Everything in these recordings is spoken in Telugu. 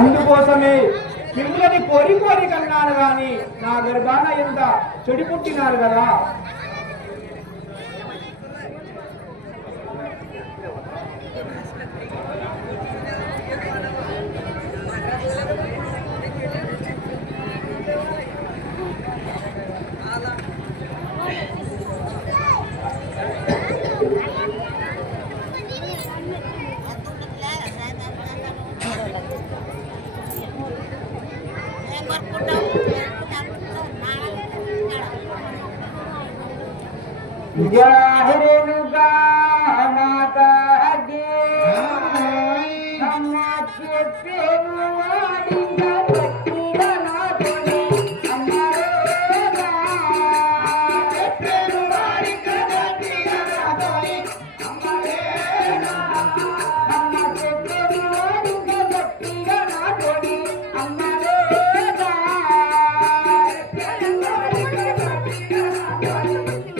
అందుకోసమే మిమ్మల్ని కోరి కోరి కన్నాను గాని నా గర్భాన ఎంత చెడి పుట్టినారు కదా. जाहिरुगा माता गे हम के पेरुवाड़ी का पट्टीला ना बोले हमारे ना पेरुवाड़ी का पट्टीला ना बोले हमारे ना हम के पेरुवाड़ी का पट्टीला ना बोले हमारे ना पेरुवाड़ी का पट्टीला ना बोले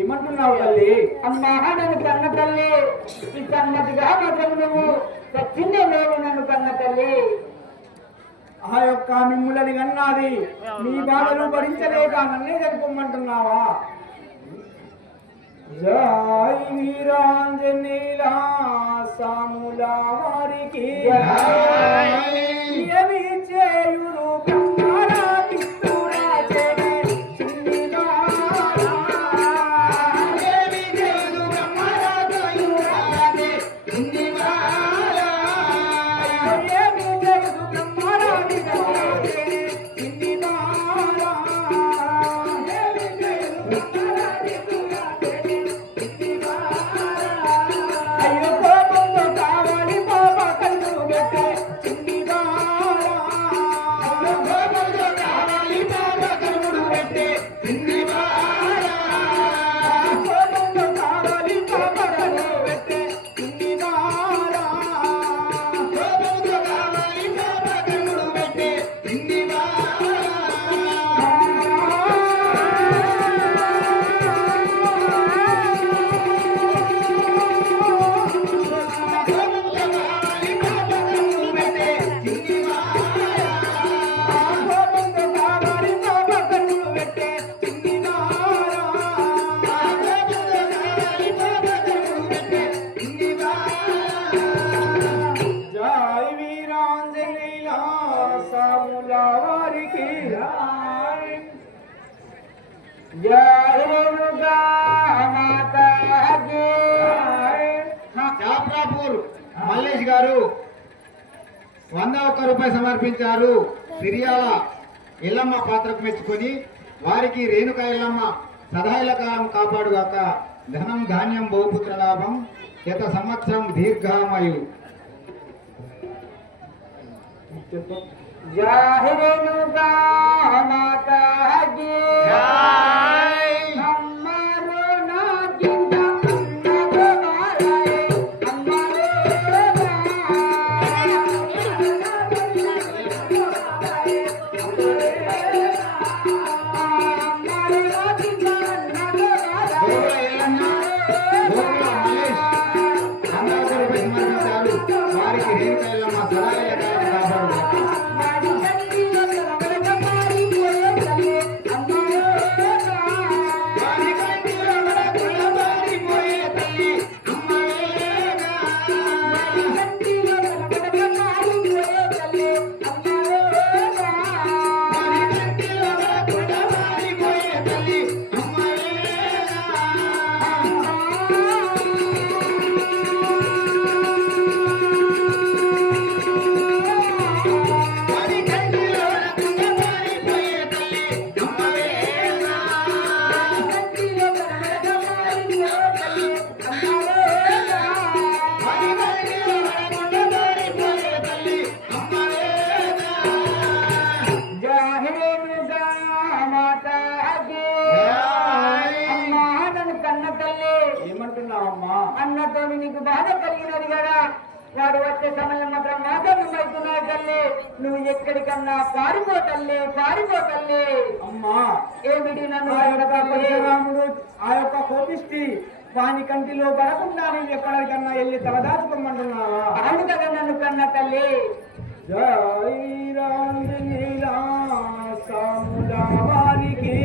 ఏమంటున్నావు తల్లి? అమ్మా నన్ను కన్న తల్లి, ఈ సమ్మతిగా మాత్రం నువ్వు సచ్చిందే లేవు నన్ను కన్న తల్లి. ఆ యొక్క మిమ్ములని కన్నాది మీ బాధలు భరించలేక నన్నే జరుపుకోమంటున్నావా? జై వీరాంజనేయుల సాముల వారికి ఏమి చేయురు మల్లేష్ గారు 101 రూపాయలు సమర్పించారు. సిరియాల ఎల్లమ్మ పాత్రకు మెచ్చుకొని వారికి రేణుకా ఎల్లమ్మ సదాయిల కాలం కాపాడుగాక. ధనం ధాన్యం బహుపుత్ర లాభం గత సంవత్సరం దీర్ఘామయు. అన్నతో నీకు బాధ కలిగినది కదా, వాడు వచ్చే సమయం మాత్రం అవుతున్నావు తల్లి. నువ్వు ఎక్కడికన్నా పారిపో తల్లి, పారిపో తల్లి. అమ్మా ఏమిటి నన్ను పరశురాముడు ఆ యొక్క కోపిష్టి వాని కంటిలో పడకుండా నేను ఎక్కడికన్నా వెళ్ళి తలదాచుకోమంటున్నావా? అవును కదా నన్ను కన్నా తల్లి. జై రాంజనేయులా సాముల వారికి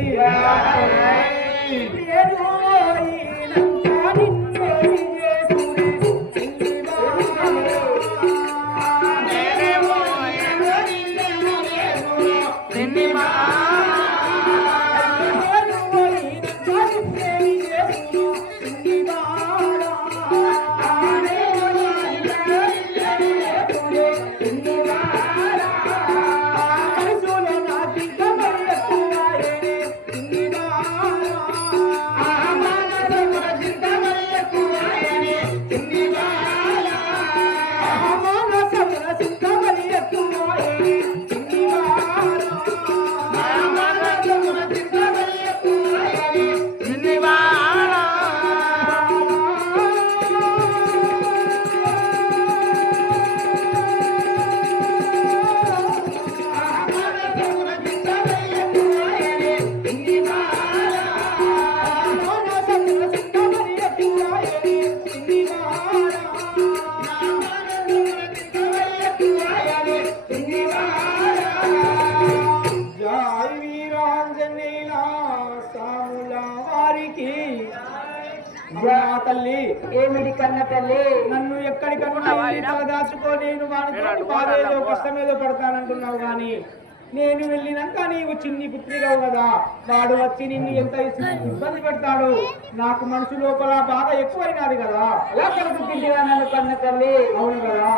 తల్లి. ఏమిటి కన్న తల్లి? నన్ను ఎక్కడికన్నా దాచుకో, నేను వాడితో బాధేదో కష్టమేదో పడతానంటున్నావు కానీ నేను వెళ్ళినాక నీవు చిన్ని పుత్రిగా కదా, వాడు వచ్చి నిన్ను ఎంత ఇబ్బంది పెడతాడు. నాకు మనసు లోపల బాధ ఎక్కువైనది కదా. ఎలా కలుగుతుందిగా నన్ను కన్న తల్లి? అవును కదా.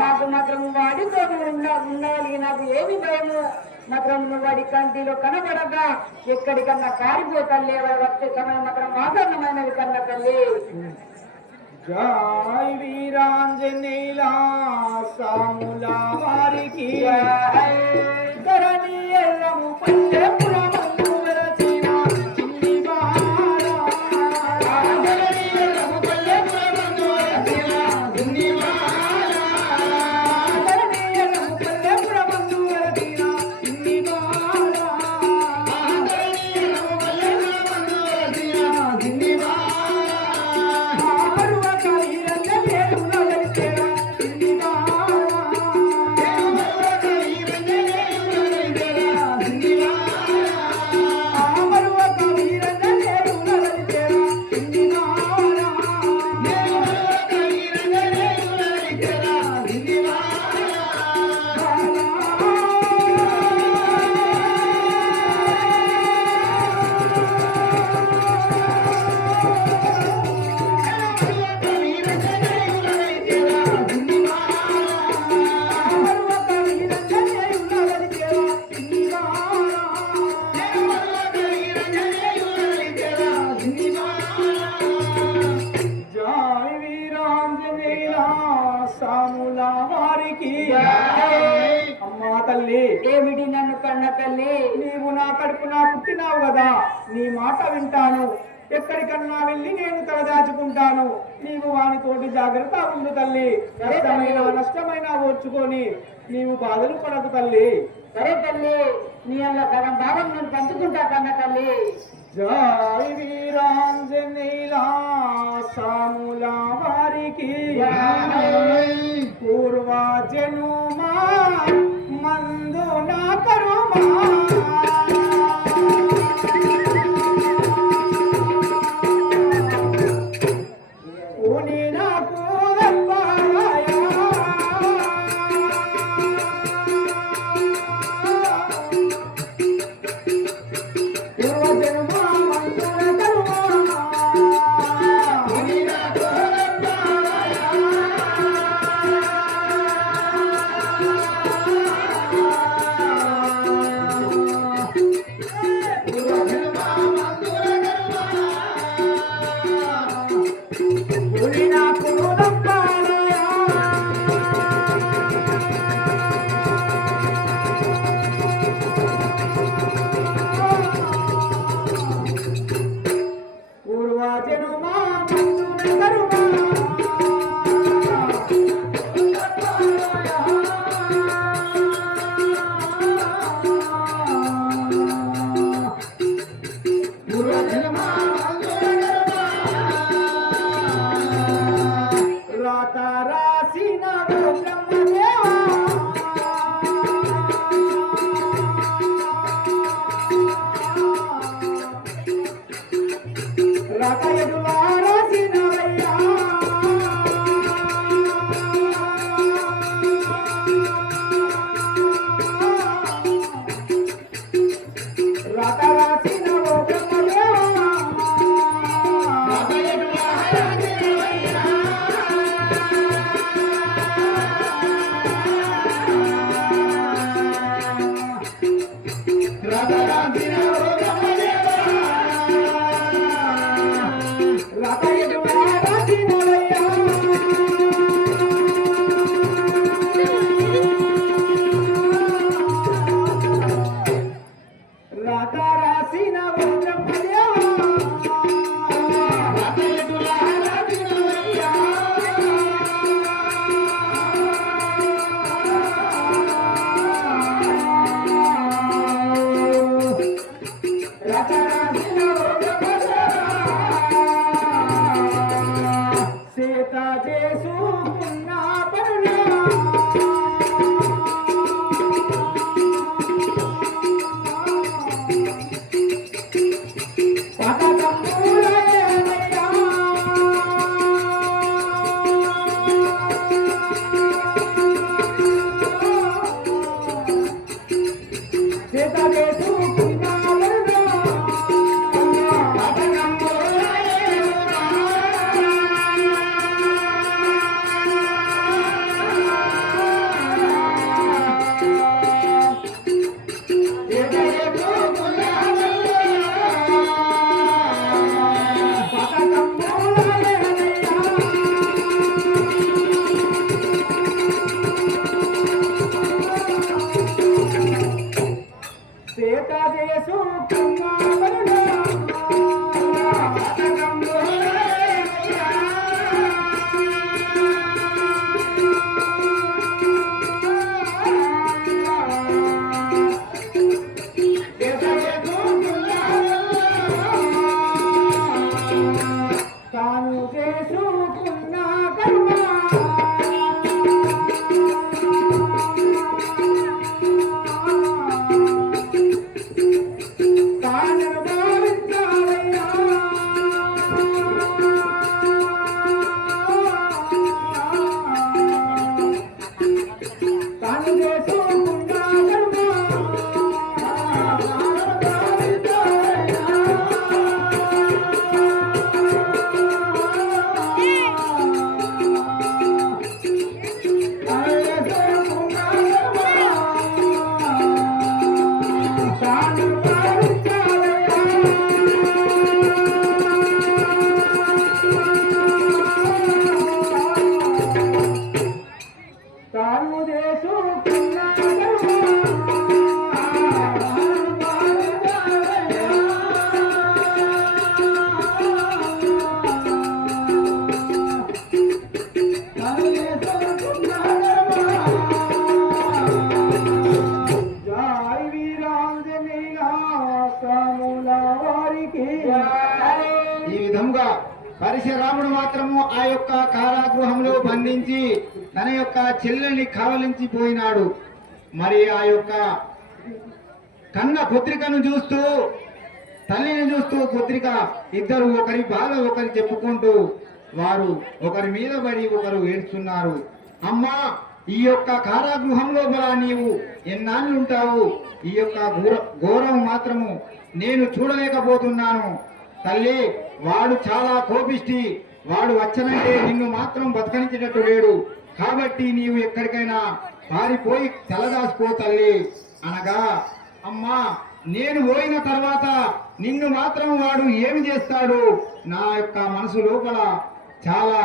నాకు మాత్రం వాడితో ఉండాలి. నాకు ఏమి భయము మాత్రం వాడి కంటిలో కనబడగా ఎక్కడికన్నా పారిపోతలే. వచ్చే సమయం మాత్రం ఆసన్నమైనది కన్న తల్లి. జై వీరాంజనేయులా సాముల వారికి ధరణి ఎల్లము పల్లె పురమందు వెలసిన చిన్ని బాల. ధరణి ఎల్లము పల్లె పురమందు వెలసిన చిన్ని బాల. ధరణి ఎల్లము పల్లె పురమందు వెలసిన చిన్ని బాల. ధరణి ఎల్లము పల్లె పురమందు వెలసిన చిన్ని బాల. సాముల వారికి అమ్మా తల్లి, ఏమిటి నన్ను కన్న తల్లి? నీవు నా కడుపున పుట్టినావు కదా, నీ మాట వింటాను. ఎక్కడికన్నా వెళ్ళి నేను తలదాచుకుంటాను. నీవు వానితోటి జాగ్రత్త ఉండు తల్లి. నష్టమైన ఓర్చుకొని నీవు బాధలు పడకు తల్లి. సరే తల్లి, నీ అల్ల సగం భాగం నేను పంచుకుంటా కన్న తల్లి. జై వీరాంజనేయులా సాముల వారికి పూర్వజనుమా మందు నా కరుమా పరశురాముడు మాత్రము ఆ యొక్క కారాగృహంలో బంధించి తన యొక్క చెల్లెల్ని కావలించి పోయినాడు. మరి ఆ యొక్క కన్న పుత్రికను చూస్తూ, తల్లిని చూస్తూ పుత్రిక ఇద్దరు ఒకరి బాధ ఒకరి చెప్పుకుంటూ వారు ఒకరి మీద పడి ఒకరు ఏడుస్తున్నారు. అమ్మా, ఈ యొక్క కారాగృహంలో బలా నీవు ఎన్నాళ్ళు ఉంటావు? ఈ యొక్క ఘోరం మాత్రము నేను చూడలేకపోతున్నాను తల్లి. వాడు చాలా కోపిష్టి, వాడు వచ్చనంటే నిన్ను మాత్రం బతకనించేటట్టు లేడు. కాబట్టి నీవు ఎక్కడికైనా పారిపోయి తలదాసుకో తల్లి అనగా, అమ్మా నేను పోయిన తర్వాత నిన్ను మాత్రం వాడు ఏమి చేస్తాడు? నా యొక్క మనసు లోపల చాలా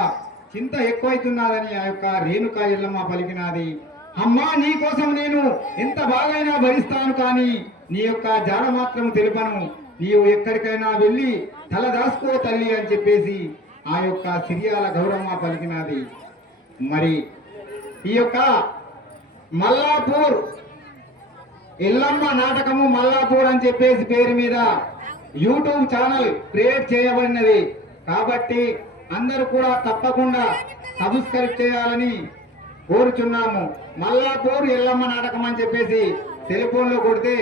చింత ఎక్కువైతున్నదని ఆ యొక్క రేణుక ఎల్లమ్మ పలికినాది. అమ్మా, నీ కోసం నేను ఎంత బాగైనా భరిస్తాను, కానీ నీ యొక్క జాడ మాత్రం తెలుపను. నీవు ఎక్కడికైనా వెళ్ళి తల దాసుకో తల్లి అని చెప్పేసి ఆ యొక్క సిరియాల గౌరమ్మ పలికినాది. మరి ఈ యొక్క మల్లాపూర్ ఎల్లమ్మ నాటకము మల్లాపూర్ అని చెప్పేసి పేరు మీద యూట్యూబ్ ఛానల్ క్రియేట్ చేయబడినది. కాబట్టి అందరూ కూడా తప్పకుండా సబ్స్క్రైబ్ చేయాలని కోరుచున్నాము. మల్లాపూర్ ఎల్లమ్మ నాటకం అని చెప్పేసి టెలిఫోన్ లో కొడితే